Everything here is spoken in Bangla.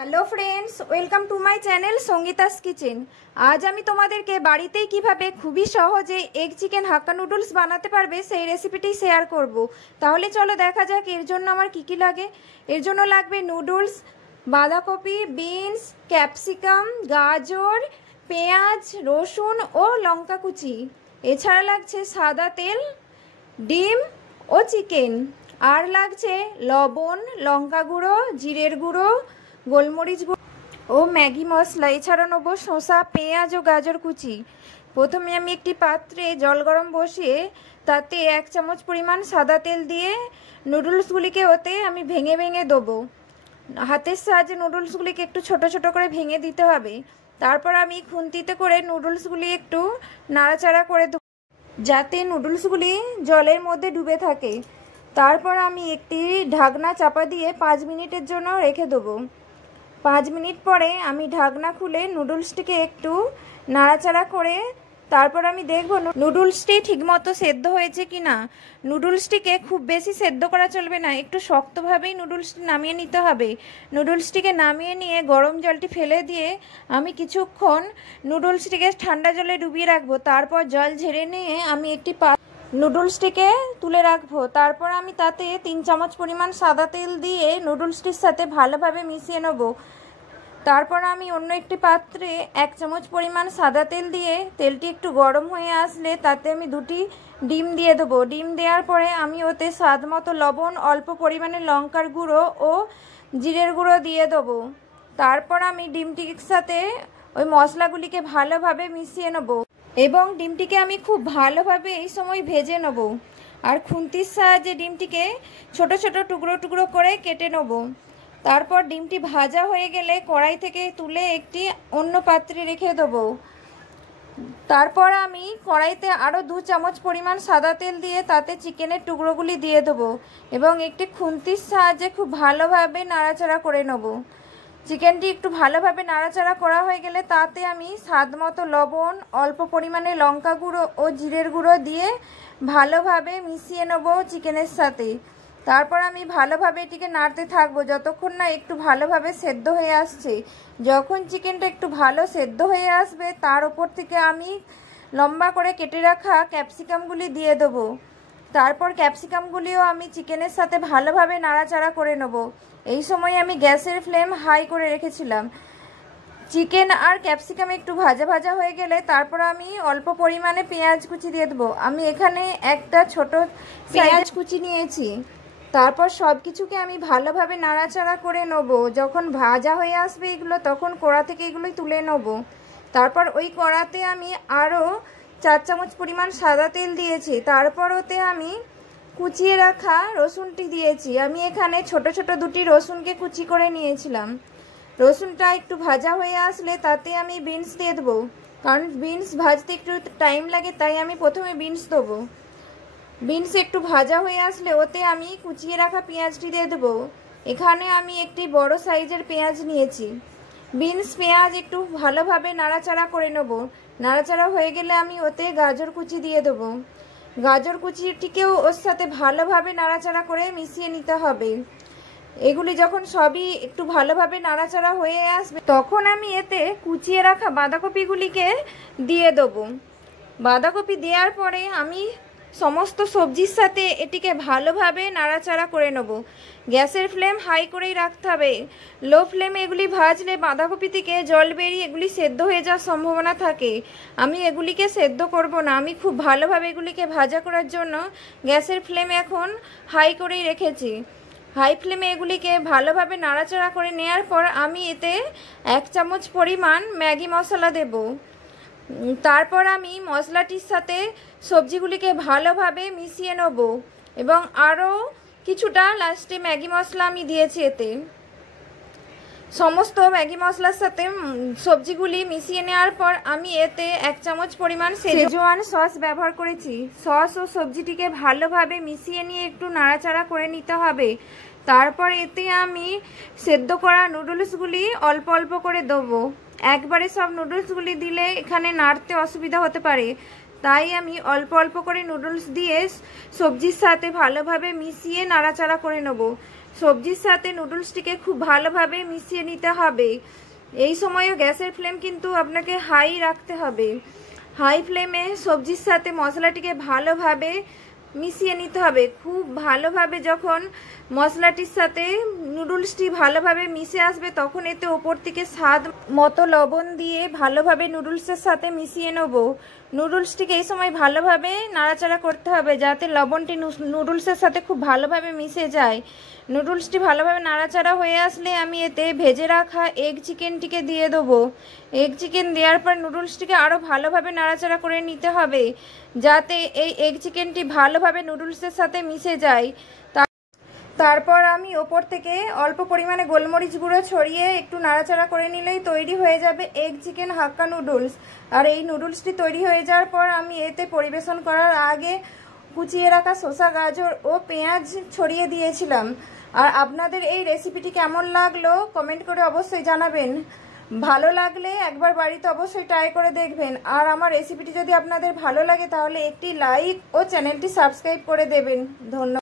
Hello friends, welcome to my channel Sangeeta's kitchen. আজ আমি তোমাদেরকে বাড়িতেই কিভাবে খুবই সহজে এগ চিকেন হাক্কা নুডলস বানাতে পারবে সেই রেসিপিটি শেয়ার করব। তাহলে চলো দেখা যাক এর জন্য আমার কি কি লাগে। এর জন্য লাগবে নুডলস, বাঁধাকপি, বিনস, ক্যাপসিকাম, গাজর, পেঁয়াজ, রসুন ও লঙ্কা কুচি। এছাড়া লাগছে সাদা তেল, ডিম ও চিকেন। আর লাগছে লবণ, লঙ্কা গুঁড়ো, জিরের গুঁড়ো, গোলমরিচ গুঁড়ো ও ম্যাগি মশলা। এছাড়া নেবো শসা, পেঁয়াজ ও গাজর কুচি। প্রথমে আমি একটি পাত্রে জল গরম বসিয়ে তাতে 1 চামচ পরিমাণ সাদা তেল দিয়ে নুডলসগুলিকে ওতে আমি ভেঙে ভেঙে দেবো। হাতের সাহায্যে নুডলসগুলিকে একটু ছোট ছোট করে ভেঙে দিতে হবে। তারপর আমি খুন্তিতে করে নুডলসগুলি একটু নাড়াচাড়া করে দেবো যাতে নুডলসগুলি জলের মধ্যে ডুবে থাকে। তারপর আমি একটি ঢাকনা চাপা দিয়ে 5 মিনিটের জন্য রেখে দেবো। 5 মিনিট পরে আমি ঢাকনা খুলে নুডলসটিকে একটু নাড়াচাড়া করে তারপর আমি দেখব নুডলসটি ঠিকমতো সেদ্ধ হয়েছে কি না। নুডলসটিকে খুব বেশি সেদ্ধ করা চলবে না, একটু শক্তভাবেই নুডলসটি নামিয়ে নিতে হবে। নুডলসটিকে নামিয়ে নিয়ে গরম জলটি ফেলে দিয়ে আমি কিছুক্ষণ নুডলসটিকে ঠান্ডা জলে ডুবিয়ে রাখবো। তারপর জল ঝেড়ে নিয়ে আমি একটি নুডলসটিকে তুলে রাখবো। তারপর আমি তাতে 3 চামচ পরিমাণ সাদা তেল দিয়ে নুডলসটির সাথে ভালোভাবে মিশিয়ে নেব। তারপর আমি অন্য একটি পাত্রে 1 চামচ পরিমাণ সাদা তেল দিয়ে তেলটি একটু গরম হয়ে আসলে তাতে আমি 2টি ডিম দিয়ে দেবো। ডিম দেওয়ার পরে আমি ওতে স্বাদ মতো লবণ, অল্প পরিমাণে লঙ্কার গুঁড়ো ও জিরের গুঁড়ো দিয়ে দেবো। তারপর আমি ডিমটির সাথে ওই মশলাগুলিকে ভালোভাবে মিশিয়ে নেব এবং ডিমটিকে আমি খুব ভালোভাবে এই সময় ভেজে নেব। আর খুন্তির সাহায্যে ডিমটিকে ছোট ছোট টুকরো টুকরো করে কেটে নেব। তারপর ডিমটি ভাজা হয়ে গেলে কড়াই থেকে তুলে একটি অন্য পাত্রে রেখে দেবো। তারপর আমি কড়াইতে আরও 2 চামচ পরিমাণ সাদা তেল দিয়ে তাতে চিকেনের টুকরোগুলি দিয়ে দেবো এবং একটি খুন্তির সাহায্যে খুব ভালোভাবে নাড়াচাড়া করে নেব। চিকেনটি একটু ভালোভাবে নাড়াচাড়া করা হয়ে গেলে তাতে আমি স্বাদ মতো লবণ, অল্প পরিমাণে লঙ্কা গুঁড়ো ও জিরের গুঁড়ো দিয়ে ভালোভাবে মিশিয়ে নেব চিকেনের সাথে। তারপর আমি ভালোভাবে এটিকে নাড়তে থাকবো যতক্ষণ না একটু ভালোভাবে সেদ্ধ হয়ে আসছে। যখন চিকেনটা একটু ভালো সেদ্ধ হয়ে আসবে তার ওপর থেকে আমি লম্বা করে কেটে রাখা ক্যাপসিকামগুলি দিয়ে দেবো। তারপর ক্যাপসিকামগুলিও আমি চিকেনের সাথে ভালোভাবে নাড়াচাড়া করে নেব। এই সময় আমি গ্যাসের ফ্লেম হাই করে রেখেছিলাম। চিকেন আর ক্যাপসিকাম একটু ভাজা ভাজা হয়ে গেলে তারপর আমি অল্প পরিমাণে পেঁয়াজ কুচি দিয়ে দেবো। আমি এখানে একটা ছোট পেঁয়াজ কুচি নিয়েছি। তারপর সব কিছুকে আমি ভালোভাবে নাড়াচাড়া করে নেব। যখন ভাজা হয়ে আসবে এগুলো তখন কড়া থেকে এগুলোই তুলে নেব। তারপর ওই কড়াতে আমি আরও 4 চামচ পরিমাণ সাদা তেল দিয়েছি। তারপর ওতে আমি কুচিয়ে রাখা রসুনটি দিয়েছি। আমি এখানে ছোট ছোট 2টি রসুনকে কুচি করে নিয়েছিলাম। রসুনটা একটু ভাজা হয়ে আসলে তাতে আমি বিনস দিয়ে দেবো, কারণ বিনস ভাজতে একটু টাইম লাগে, তাই আমি প্রথমে বিনস দেবো। বিনস একটু ভাজা হয়ে আসলে ওতে আমি কুচিয়ে রাখা পেঁয়াজটি দিয়ে দেবো। এখানে আমি একটি বড় সাইজের পেঁয়াজ নিয়েছি। বিনস পেঁয়াজ একটু ভালোভাবে নাড়াচাড়া করে নেব। নাড়াচাড়া হয়ে গেলে আমি ওতে গাজর কুচি দিয়ে দেবো। গাজর কুচিটিকেও ওর সাথে ভালোভাবে নাড়াচাড়া করে মিশিয়ে নিতে হবে। এগুলি যখন সবই একটু ভালোভাবে নাড়াচাড়া হয়ে আসবে তখন আমি এতে কুচিয়ে রাখা বাঁধাকপিগুলিকে দিয়ে দেবো। বাঁধাকপি দেওয়ার পরে আমি সমস্ত সবজির সাথে এটিকে ভালোভাবে নাড়াচাড়া করে নেব। গ্যাসের ফ্লেম হাই করেই রাখতে হবে। লো ফ্লেমে এগুলি ভাজলে বাঁধাকপি থেকে জল বেরিয়ে এগুলি সেদ্ধ হয়ে যাওয়ার সম্ভাবনা থাকে। আমি এগুলিকে সেদ্ধ করব না, আমি খুব ভালোভাবে এগুলিকে ভাজা করার জন্য গ্যাসের ফ্লেম এখন হাই করেই রেখেছি। হাই ফ্লেমে এগুলিকে ভালোভাবে নাড়াচাড়া করে নেওয়ার পর আমি এতে 1 চামচ পরিমাণ ম্যাগি মশলা দেব। তারপর আমি মশলাটির সাথে সবজিগুলিকে ভালোভাবে মিশিয়ে নেব এবং আরও কিছুটা লাস্টে ম্যাগি মশলা আমি দিয়েছি। এতে সমস্ত ম্যাগি মশলার সাথে সবজিগুলি মিশিয়ে নেওয়ার পর আমি এতে 1 চামচ পরিমাণ শেজওয়ান সস ব্যবহার করেছি। সস ও সবজিটিকে ভালোভাবে মিশিয়ে নিয়ে একটু নাড়াচাড়া করে নিতে হবে। তারপর এতে আমি সেদ্ধ করা নুডলসগুলি অল্প অল্প করে দেবো। একবারে সব নুডলসগুলি দিলে এখানে নাড়তে অসুবিধা হতে পারে, তাই আমি অল্প অল্প করে নুডলস দিয়ে সবজির সাথে ভালোভাবে মিশিয়ে নাড়াচাড়া করে নেব। সবজির সাথে নুডলসটিকে খুব ভালোভাবে মিশিয়ে নিতে হবে। এই সময়ও গ্যাসের ফ্লেম কিন্তু আপনাকে হাই রাখতে হবে। হাই ফ্লেমে সবজির সাথে মশলাটিকে ভালোভাবে মিশিয়ে নিতে হবে। খুব ভালোভাবে যখন মশলাটির সাথে নুডলসটি ভালোভাবে মিশে আসবে তখন এতে ওপর থেকে স্বাদ মতো লবণ দিয়ে ভালোভাবে নুডলসের সাথে মিশিয়ে নেব। নুডলসটিকে এই সময় ভালোভাবে নাড়াচাড়া করতে হবে যাতে লবণটি নুডলসের সাথে খুব ভালোভাবে মিশে যায়। নুডলসটি ভালোভাবে নাড়াচাড়া হয়ে আসলে আমি এতে ভেজে রাখা এগ চিকেনটিকে দিয়ে দেবো। এগ চিকেন দেওয়ার পর নুডলসটিকে আরও ভালোভাবে নাড়াচাড়া করে নিতে হবে যাতে এই এগ চিকেনটি ভালোভাবে নুডলসের সাথে মিশে যায়। তারপর আমি ওপর থেকে অল্প পরিমাণে গোলমরিচ গুঁড়ো ছড়িয়ে একটু নাড়াচাড়া করে নিলেই তৈরি হয়ে যাবে এগ চিকেন হাক্কা নুডলস। আর এই নুডলসটি তৈরি হয়ে যাওয়ার পর আমি এতে পরিবেশন করার আগে কুচিয়ে রাখা শসা, গাজর ও পেঁয়াজ ছড়িয়ে দিয়েছিলাম। আর আপনাদের এই রেসিপিটি কেমন লাগলো কমেন্ট করে অবশ্যই জানাবেন। ভালো লাগলে একবার বাড়িতে অবশ্যই ট্রাই করে দেখবেন। আর আমার রেসিপিটি যদি আপনাদের ভালো লাগে তাহলে একটি লাইক ও চ্যানেলটি সাবস্ক্রাইব করে দেবেন। ধন্যবাদ।